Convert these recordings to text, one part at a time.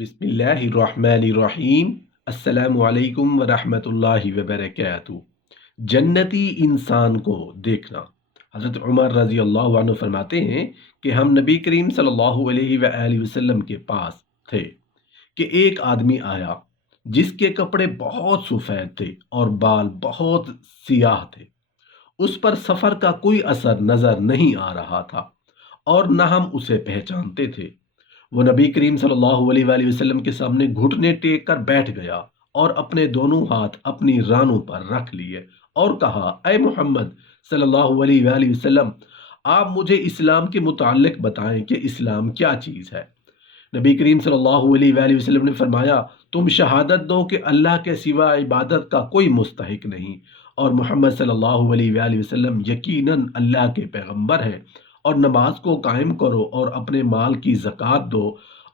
बिस्मिल्लाहिर्रहमानिर्रहीम। अस्सलामु अलैकुम वरहमतुल्लाहि वबरकातुहू। जन्नती इंसान को देखना। हज़रत उमर रज़ी अल्लाह अन्हु फरमाते हैं कि हम नबी करीम सल्लल्लाहु अलैहि वआलैहि वसल्लम के पास थे कि एक आदमी आया जिसके कपड़े बहुत सफ़ेद थे और बाल बहुत सियाह थे। उस पर सफ़र का कोई असर नज़र नहीं आ रहा था और न हम उसे पहचानते थे। वो नबी करीम सल्लल्लाहु अलैहि वसल्लम के सामने घुटने टेक कर बैठ गया और अपने दोनों हाथ अपनी रानों पर रख लिए और कहा, ऐ मोहम्मद सल्लल्लाहु अलैहि वसल्लम, आप मुझे इस्लाम के मुतालिक बताएं कि इस्लाम क्या चीज़ है। नबी करीम सल्लल्लाहु अलैहि वसल्लम ने फरमाया, तुम शहादत दो कि अल्लाह के सिवा इबादत का कोई मुस्तहिक नहीं और मोहम्मद सल्लल्लाहु अलैहि वसल्लम यकीनन अल्लाह के पैगंबर हैं, और नमाज को कायम करो और अपने माल की ज़कात दो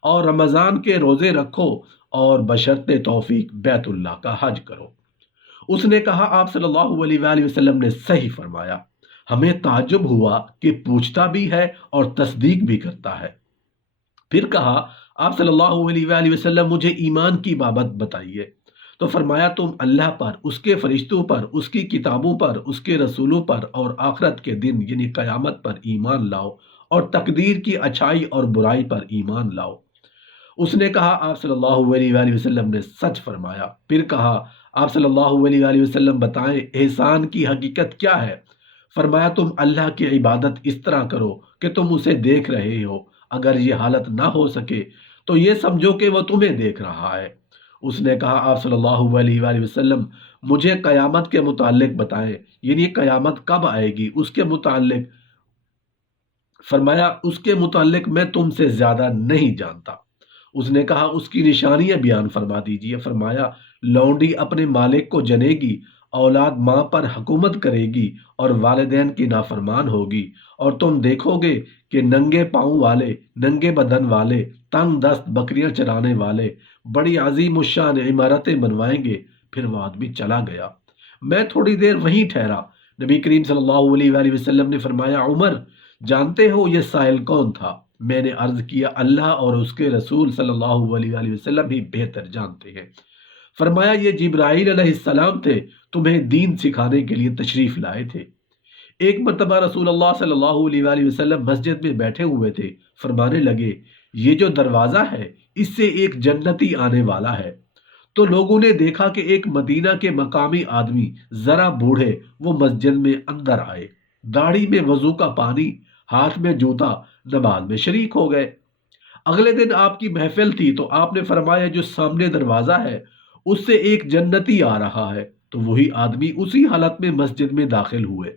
और रमज़ान के रोज़े रखो और बशर्ते तौफीक बैतुल्लाह का हज करो। उसने कहा, आप सल्लल्लाहु अलैहि वसल्लम ने सही फरमाया। हमें ताज्जुब हुआ कि पूछता भी है और तस्दीक भी करता है। फिर कहा, आप सल्लल्लाहु अलैहि वसल्लम मुझे ईमान की बाबत बताइए। तो फरमाया, तुम अल्लाह पर, उसके फरिश्तों पर, उसकी किताबों पर, उसके रसूलों पर और आखिरत के दिन यानी क़यामत पर ईमान लाओ और तकदीर की अच्छाई और बुराई पर ईमान लाओ। उसने कहा, आप सल्लल्लाहु अलैहि वसल्लम ने सच फरमाया। फिर कहा, आप सल्लल्लाहु अलैहि वसल्लम बताएं एहसान की हकीकत क्या है। फरमाया, तुम अल्लाह की इबादत इस तरह करो कि तुम उसे देख रहे हो। अगर ये हालत ना हो सके तो ये समझो कि वो तुम्हें देख रहा है। उसने कहा, आप सल्लल्लाहु अलैहि वसल्लम मुझे क़यामत के मुतालिक बताएं, यानी क़यामत कब आएगी उसके मुतालिक। फरमाया, उसके मुतालिक मैं तुमसे ज़्यादा नहीं जानता। उसने कहा, उसकी निशानियां बयान फरमा दीजिए। फरमाया, लौंडी अपने मालिक को जनेगी, औलाद माँ पर हुकूमत करेगी और वालिदैन की नाफरमान होगी, और तुम देखोगे कि नंगे पाँव वाले, नंगे बदन वाले, तंग दस्त बकरियां चराने वाले बड़ी अजीम शान इमारतें बनवाएंगे। फिर वो आदमी चला गया। मैं थोड़ी देर वहीं ठहरा। नबी करीम सल्लल्लाहु अलैहि वसल्लम ने फरमाया, उमर, जानते हो ये साइल कौन था? मैंने अर्ज किया, अल्लाह और उसके रसूल सल्लल्लाहु अलैहि वसल्लम ही बेहतर जानते हैं। फरमाया, ये जिब्राईल अलैहिस्सलाम थे, तुम्हें दीन सिखाने के लिए तशरीफ लाए थे। एक मरतबा रसूलुल्लाह सल्लल्लाहु अलैहि वसल्लम मस्जिद में बैठे हुए थे। फरमाने लगे, ये जो दरवाज़ा है इससे एक जन्नती आने वाला है। तो लोगों ने देखा कि एक मदीना के मकामी आदमी जरा बूढ़े वो मस्जिद में अंदर आए, दाढ़ी में वजू का पानी, हाथ में जूता, नमाज में शरीक हो गए। अगले दिन आपकी महफिल थी तो आपने फरमाया, जो सामने दरवाजा है उससे एक जन्नती आ रहा है। तो वही आदमी उसी हालत में मस्जिद में दाखिल हुए।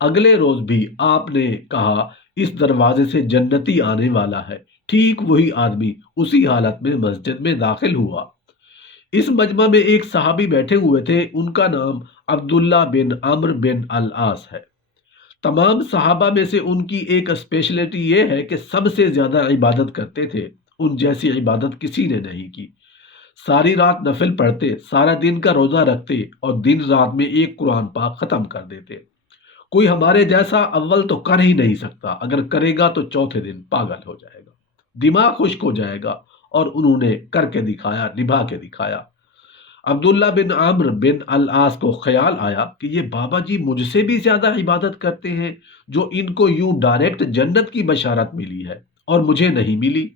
अगले रोज भी आपने कहा, इस दरवाजे से जन्नती आने वाला है। ठीक वही आदमी उसी हालत में मस्जिद में दाखिल हुआ। इस मजमा में एक सहाबी बैठे हुए थे, उनका नाम अब्दुल्ला बिन अम्र बिन अल आस है। तमाम सहाबा में से उनकी एक स्पेशलिटी ये है कि सबसे ज्यादा इबादत करते थे। उन जैसी इबादत किसी ने नहीं की। सारी रात नफिल पढ़ते, सारा दिन का रोजा रखते और दिन रात में एक कुरान पाक खत्म कर देते। कोई हमारे जैसा अव्वल तो कर ही नहीं सकता, अगर करेगा तो चौथे दिन पागल हो जाएगा, दिमाग खुश्क हो जाएगा। और उन्होंने करके दिखाया, निभा के दिखाया। अब्दुल्ला बिन आम्र बिन अल आस को ख्याल आया कि ये बाबा जी मुझसे भी ज्यादा इबादत करते हैं, जो इनको यूं डायरेक्ट जन्नत की बशारत मिली है और मुझे नहीं मिली।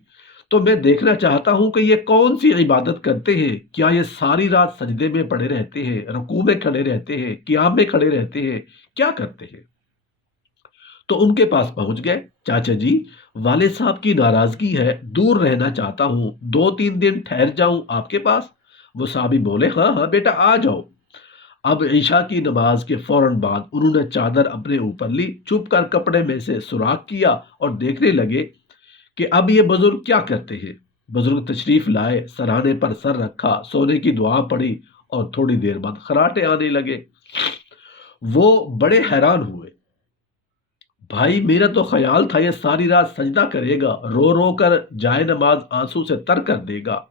तो मैं देखना चाहता हूं कि ये कौन सी इबादत करते हैं। क्या ये सारी रात सजदे में पड़े रहते हैं, रुकू में खड़े रहते हैं, क़ियाम में खड़े रहते हैं, क्या करते हैं? तो उनके पास पहुंच गए। चाचा जी, वाले साहब की नाराजगी है, दूर रहना चाहता हूँ, 2-3 दिन ठहर जाऊं आपके पास। वो साहबी बोले, हाँ हाँ बेटा, आ जाओ। अब ईशा की नमाज के फौरन बाद उन्होंने चादर अपने ऊपर ली, चुप कर कपड़े में से सुराख किया और देखने लगे कि अब ये बुजुर्ग क्या करते हैं। बुजुर्ग तशरीफ लाए, सराहने पर सर रखा, सोने की दुआ पड़ी और थोड़ी देर बाद खराटे आने लगे। वो बड़े हैरान हुए। भाई, मेरा तो ख्याल था ये सारी रात सजदा करेगा, रो रो कर जाए नमाज आंसू से तर कर देगा।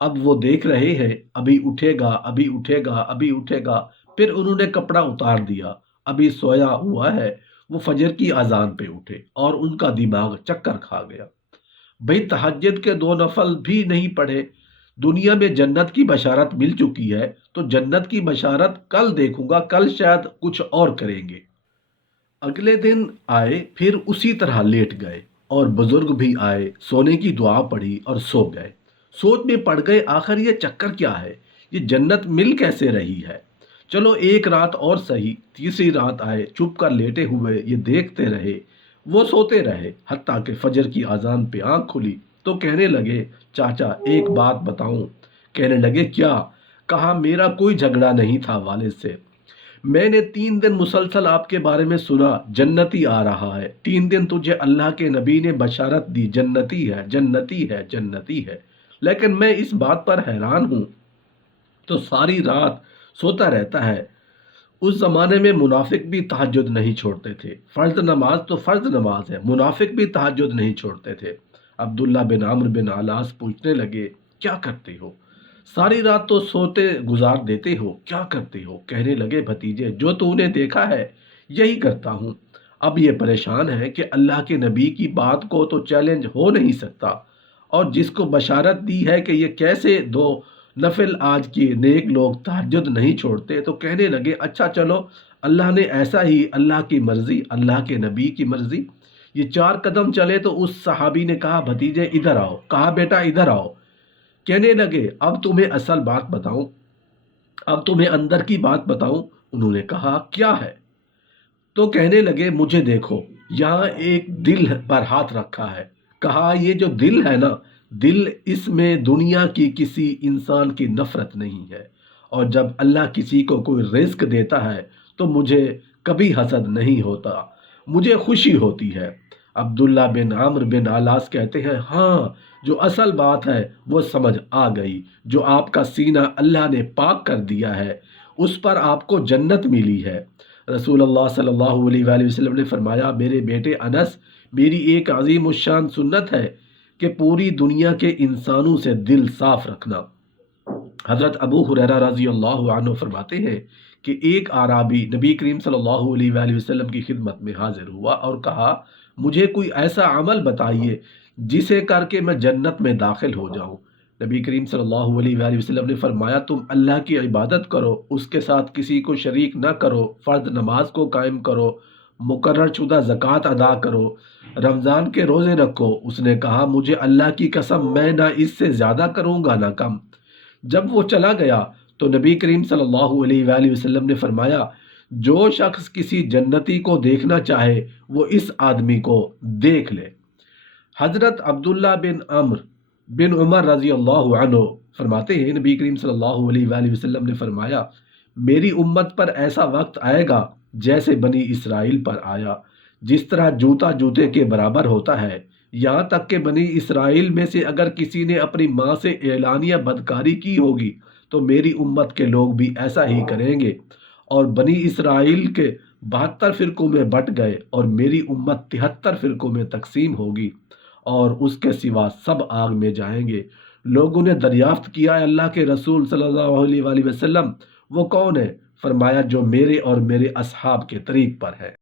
अब वो देख रहे हैं, अभी उठेगा, अभी उठेगा, अभी उठेगा। फिर उन्होंने कपड़ा उतार दिया, अभी सोया हुआ है। वो फजर की अजान पे उठे और उनका दिमाग चक्कर खा गया। بھئی تہجد کے 2 نفل بھی نہیں پڑھے، دنیا میں جنت کی بشارت مل چکی ہے تو جنت کی بشارت کل دیکھوں گا، کل شاید کچھ اور کریں گے۔ اگلے دن آئے پھر اسی طرح لیٹ گئے، اور بزرگ بھی آئے، سونے کی دعا پڑھی اور سو گئے۔ سوچ میں پڑ گئے آخر یہ چکر کیا ہے، یہ جنت مل کیسے رہی ہے؟ چلو ایک رات اور سہی۔ تیسری رات آئے، چھپ کر لیٹے ہوئے یہ دیکھتے رہے، وہ سوتے رہے، حتیٰ کہ فجر کی اذان پہ آنکھ کھلی تو کہنے لگے چاچا ایک بات بتاؤں؟ کہنے لگے کیا؟ کہا میرا کوئی جھگڑا نہیں تھا والد سے، میں نے 3 دن مسلسل آپ کے بارے میں سنا جنتی آ رہا ہے، 3 دن تجھے اللہ کے نبی نے بشارت دی جنتی ہے جنتی ہے جنتی ہے، لیکن میں اس بات پر حیران ہوں تو ساری رات سوتا رہتا ہے۔ اس زمانے میں منافق بھی تہجد نہیں چھوڑتے تھے، فرض نماز تو فرض نماز ہے، منافق بھی تہجد نہیں چھوڑتے تھے۔ عبداللہ بن عمرو بن علاس پوچھنے لگے کیا کرتے ہو؟ ساری رات تو سوتے گزار دیتے ہو، کیا کرتے ہو؟ کہنے لگے بھتیجے جو تو نے دیکھا ہے یہی کرتا ہوں۔ اب یہ پریشان ہے کہ اللہ کے نبی کی بات کو تو چیلنج ہو نہیں سکتا، اور جس کو بشارت دی ہے کہ یہ کیسے 2 نفل آج کے نیک لوگ تہجد نہیں چھوڑتے، تو کہنے لگے اچھا چلو اللہ نے ایسا ہی، اللہ کی مرضی، اللہ کے نبی کی مرضی۔ یہ 4 قدم چلے تو اس صحابی نے کہا بھتیجے ادھر آؤ، کہا بیٹا ادھر آؤ۔ کہنے لگے اب تمہیں اصل بات بتاؤں، اب تمہیں اندر کی بات بتاؤں؟ انہوں نے کہا کیا ہے؟ تو کہنے لگے مجھے دیکھو، یہاں ایک دل پر ہاتھ رکھا ہے۔ کہا یہ جو دل ہے نا، دل، اس میں دنیا کی کسی انسان کی نفرت نہیں ہے، اور جب اللہ کسی کو کوئی رزق دیتا ہے تو مجھے کبھی حسد نہیں ہوتا، مجھے خوشی ہوتی ہے۔ عبداللہ بن عمرو بن علاس کہتے ہیں ہاں، جو اصل بات ہے وہ سمجھ آ گئی، جو آپ کا سینہ اللہ نے پاک کر دیا ہے اس پر آپ کو جنت ملی ہے۔ رسول اللہ صلی اللہ علیہ وآلہ وسلم نے فرمایا میرے بیٹے انس، میری ایک عظیم الشان سنت ہے کہ پوری دنیا کے انسانوں سے دل صاف رکھنا۔ حضرت ابو ہریرہ رضی اللہ عنہ فرماتے ہیں کہ ایک اعرابی نبی کریم صلی اللہ علیہ وآلہ وسلم کی خدمت میں حاضر ہوا اور کہا مجھے کوئی ایسا عمل بتائیے جسے کر کے میں جنت میں داخل ہو جاؤں۔ نبی کریم صلی اللہ علیہ وآلہ وسلم نے فرمایا تم اللہ کی عبادت کرو، اس کے ساتھ کسی کو شریک نہ کرو، فرض نماز کو قائم کرو، مقرر شدہ زکوٰۃ ادا کرو، رمضان کے روزے رکھو۔ اس نے کہا مجھے اللہ کی قسم میں نہ اس سے زیادہ کروں گا نہ کم۔ جب وہ چلا گیا تو نبی کریم صلی اللہ علیہ وآلہ وسلم نے فرمایا جو شخص کسی جنتی کو دیکھنا چاہے وہ اس آدمی کو دیکھ لے۔ حضرت عبداللہ بن عمرو بن عمر رضی اللہ عنہ فرماتے ہیں نبی کریم صلی اللہ علیہ وآلہ وسلم نے فرمایا میری امت پر ایسا وقت آئے گا جیسے بنی اسرائیل پر آیا، جس طرح جوتا جوتے کے برابر ہوتا ہے، یہاں تک کہ بنی اسرائیل میں سے اگر کسی نے اپنی ماں سے اعلانیہ بدکاری کی ہوگی تو میری امت کے لوگ بھی ایسا ہی کریں گے، اور بنی اسرائیل کے 72 فرقوں میں بٹ گئے اور میری امت 73 فرقوں میں تقسیم ہوگی، اور اس کے سوا سب آگ میں جائیں گے۔ لوگوں نے دریافت کیا ہے اللہ کے رسول صلی اللہ علیہ وآلہ وسلم وہ کون ہے؟ فرمایا جو میرے اور میرے اصحاب کے طریق پر ہے۔